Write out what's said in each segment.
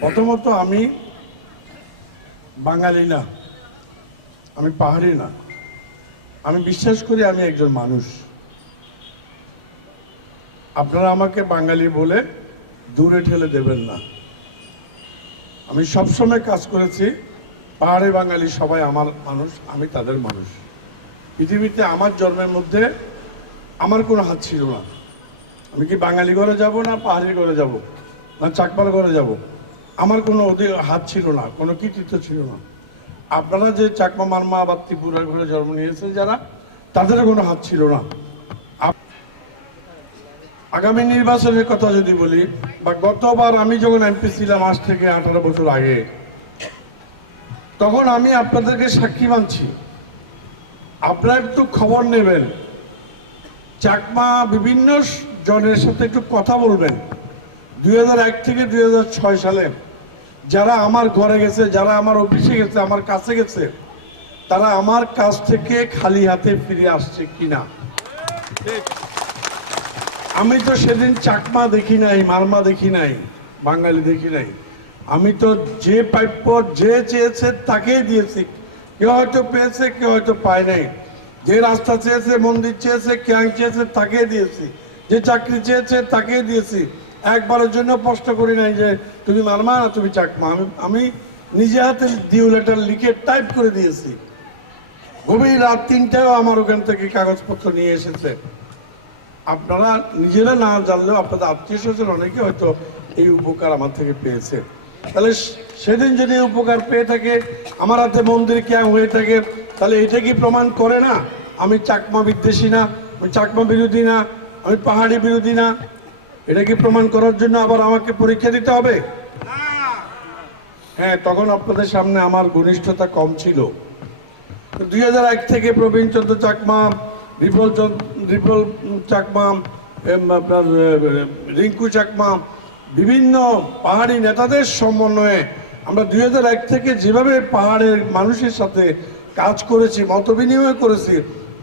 প্রথমত আমি বাঙালি না, আমি পাহাড়ি না। আমি বিশ্বাস করি আমি একজন মানুষ। আপনারা আমাকে বাঙালি বলে দূরে ঠেলে দেবেন না। আমি সবসময় কাজ করেছি, পাহাড়ি বাঙালি সবাই আমার মানুষ, আমি তাদের মানুষ। পৃথিবীতে আমার জন্মের মধ্যে আমার কোনো হাত ছিল না। আমি কি বাঙালি ঘরে যাব না পাহাড়ি ঘরে যাব না চাকমার ঘরে যাব, আমার কোনো হাত ছিল না, কোনো কৃতিত্ব ছিল না। আপনারা যে চাকমা মারমা বা ত্রিপুরার ঘরে জন্ম নিয়েছেন যারা, তাদের কোনো হাত ছিল না। আগামী নির্বাচনের কথা যদি বলি, বা গতবার আমি যখন এমপি ছিলাম আজ থেকে 18 বছর আগে, তখন আমি আপনাদেরকে সাক্ষী মানছি। আপনারা একটু খবর নেবেন, চাকমা বিভিন্ন জনের সাথে একটু কথা বলবেন। 2001 থেকে 2006 সালে যারা আমার ঘরে গেছে, যারা আমার অফিসে গেছে, আমার কাছে গেছে, তারা আমার কাছ থেকে খালি হাতে ফিরে আসছে কিনা। আমি তো সেদিন চাকমা দেখি নাই, মারমা দেখি নাই, বাঙালি দেখি নাই। আমি তো যে প্রাপ্য, যে চেয়েছে তাকেই দিয়েছি। কেউ হয়তো পেয়েছে, কেউ হয়তো পায় নাই। যে রাস্তা চেয়েছে, মন্দির চেয়েছে, ক্যাং চেয়েছে তাকে দিয়েছি। যে চাকরি চেয়েছে তাকে দিয়েছি। একবারের জন্য প্রশ্ন করি নাই যে তুমি মারমা না তুমি চাকমা। আমি নিজে হাতে ডিউ লেটার লিখে টাইপ করে দিয়েছি। গভীর রাত 3টায়ও আমার ওখান থেকে কাগজপত্র নিয়ে এসেছে। আপনারা নিজেরা না জানলেও আপনাদের আত্মীয় স্বজন অনেকে হয়তো এই উপকার আমার থেকে পেয়েছে। তাহলে সেদিন যদি উপকার পেয়ে থাকে, আমার হাতে মন্দির ক্যাং হয়ে থাকে, তাহলে এটা কি প্রমাণ করে না আমি চাকমা বিদ্বেষী না, আমি চাকমা বিরোধী না, আমি পাহাড়ি বিরোধী না? এটা কি প্রমাণ করার জন্য আবার আমাকে পরীক্ষা দিতে হবে? হ্যাঁ, তখন আপনাদের সামনে আমার ঘনিষ্ঠতা কম ছিল। 2001 থেকে প্রবীণ চন্দ্র চাকমা, রিপল চাকমা, আপনার রিঙ্কু চাকমা, বিভিন্ন পাহাড়ি নেতাদের সমন্বয়ে আমরা 2001 থেকে যেভাবে পাহাড়ের মানুষের সাথে কাজ করেছি, মত বিনিময় করেছি,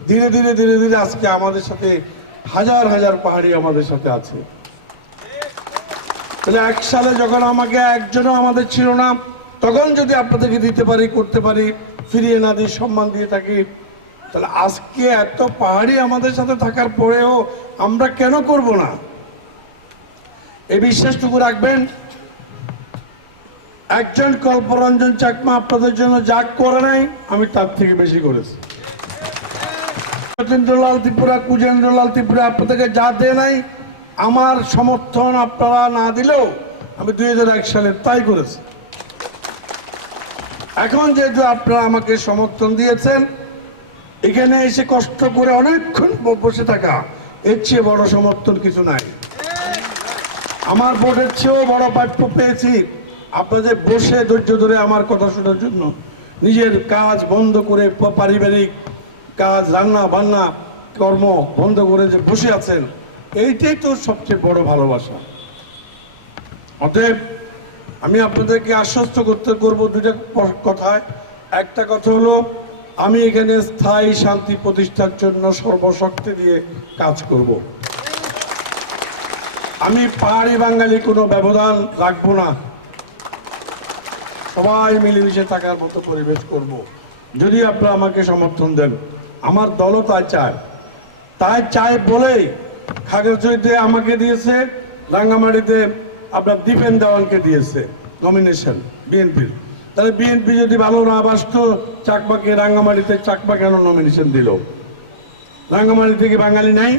ধীরে ধীরে ধীরে ধীরে আজকে আমাদের সাথে হাজার হাজার পাহাড়ি আমাদের সাথে আছে। তাহলে 1 সালে যখন আমাকে একজনও আমাদের ছিল না, তখন যদি আপনাদেরকে দিতে পারি, করতে পারি, ফিরিয়ে না দিয়ে সম্মান দিয়ে থাকি, তাহলে আজকে এত পাহাড়ি আমাদের সাথে থাকার পরেও আমরা কেন করব না? এই বিশ্বাসটুকু রাখবেন। একজন কল্পরঞ্জন চাকমা আপনাদের জন্য যা করে নাই, আমি তার থেকে বেশি করেছি। সত্যেন্দ্রলাল ত্রিপুরা, কুজেন্দ্রলাল ত্রিপুরা আপনাদেরকে যা দেয় নাই, আমার সমর্থন আপনারা না দিলেও আমি 2001 সালে তাই করেছি। এখন যেহেতু আপনারা আমাকে সমর্থন দিয়েছেন, এখানে এসে কষ্ট করে অনেকক্ষণ বসে থাকা, এর চেয়ে বড় সমর্থন কিছু নাই। আমার ভোটের চেয়েও বড় প্রাপ্য পেয়েছি আপনাদের বসে ধৈর্য ধরে আমার কথা শোনার জন্য, নিজের কাজ বন্ধ করে, পারিবারিক কাজ, রান্না বান্না কর্ম বন্ধ করে যে বসে আছেন, এইটাই তো সবচেয়ে বড় ভালোবাসা। অতএব আমি আপনাদেরকে আশ্বস্ত করব দুইটা কথায়। একটা কথা হলো, আমি এখানে স্থায়ী শান্তি প্রতিষ্ঠার জন্য সর্বশক্তি দিয়ে কাজ করব। আমি পাহাড়ি বাঙালি কোনো ব্যবধান রাখবো না, সবাই মিলেমিশে থাকার মতো পরিবেশ করব। যদি আপনারা আমাকে সমর্থন দেন, আমার দলও তাই চায় বলেই খাগড়াছড়িতে আমাকে দিয়েছে, রাঙ্গামাটিতে আপনার দীপেন দেওয়ানকে দিয়েছে নমিনেশন বিএনপির। তাহলে বিএনপি যদি ভালো না বাসত চাকমাকে, রাঙ্গামাটিতে চাকমা কেন নমিনেশন দিল? রাঙ্গামাটি থেকে বাঙালি নাই,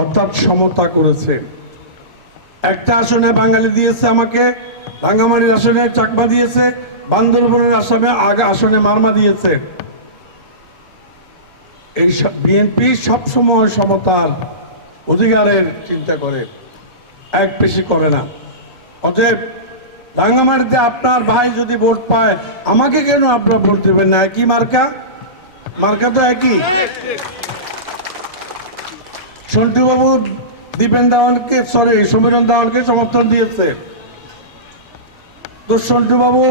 অর্থাৎ সমতা করেছে। একটা আসনে বাঙালি দিয়েছে আমাকে, রাঙ্গামাটির আসনে চাকমা দিয়েছে, বান্দরবনের আসনে মারমা দিয়েছে। এই বিএনপি সবসময় সমতার অধিকারের চিন্তা করে, এক বেশি করে না। অতএব রাঙ্গামাটিতে আপনার ভাই যদি ভোট পায়, আমাকে কেন আপনারা ভোট দেবেন না? একই মার্কা, মার্কা তো একই। সন্টু বাবু দীপেন দেওয়ানকে, সমীরণ দেওয়ানকে সমর্থন দিয়েছে, তো সন্টু বাবু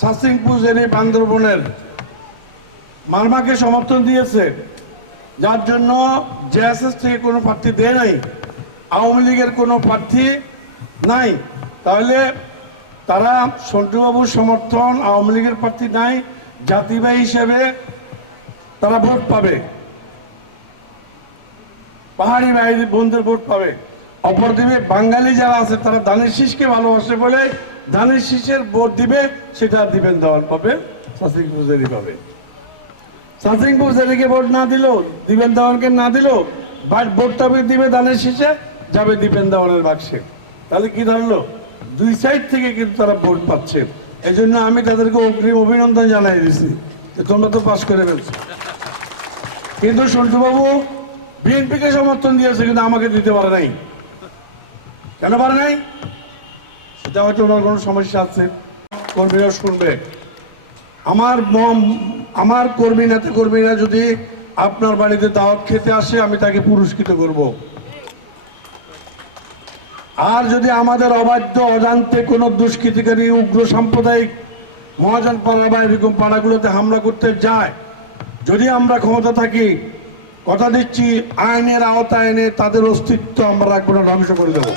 সাসিংপুর জেনে বান্দরবনের মারমাকে সমর্থন দিয়েছে, যার জন্য জেএসএস থেকে কোনো প্রার্থী দেয় নাই, আওয়ামী লীগের কোনো প্রার্থী নাই। তাহলে তারা সন্টুবাবুর সমর্থন আওয়ামী লীগের প্রার্থী নাই, জাতিবাহী হিসেবে তারা ভোট পাবে, পাহাড়ি ভাই বন্ধুর ভোট পাবে। অপরদিকে বাঙালি যারা আছে তারা ধানের শীষকে ভালোবাসে বলে ধানের শীষের ভোট দিবে, সেটা দিবেন দেওয়ান পাবে, সাসিং পুজারি পাবে। সাসিং পুজারিকে ভোট না দিল, দিবেন দেওয়ানকে না দিল, ভোটটা দিবে ধানের শীষে, যাবে দিবেন দেওয়ানের বাক্সে। তাহলে কি ধরলো, দুই সাইড থেকে কিন্তু তারা ভোট পাচ্ছে। এই জন্য আমি তাদেরকে অগ্রিম অভিনন্দন জানাই দিচ্ছি যে তোমরা তো পাশ করে ফেলছো। কিন্তু সন্টুবাবু বিএনপিকে সমর্থন দিয়েছে, কিন্তু আমাকে দিতে পারে নাই। কেন পারে নাই? সেটা হয়তো ওনার কোনো সমস্যা আছে, কর্মীরা শুনবে। আমার কর্মী নেতা কর্মীরা যদি আপনার বাড়িতে দাওয়াত খেতে আসে, আমি তাকে পুরস্কৃত করব। আর যদি আমাদের অবাধ্য অজান্তে কোনো দুষ্কৃতিকারী উগ্র সাম্প্রদায়িক মহাজন পাড়া বা এরকম পাড়াগুলোতে হামলা করতে যায়, যদি আমরা ক্ষমতা থাকি, কথা দিচ্ছি আইনের আওতায় এনে তাদের অস্তিত্ব আমরা রাখবো না, ধ্বংস করে দেবো।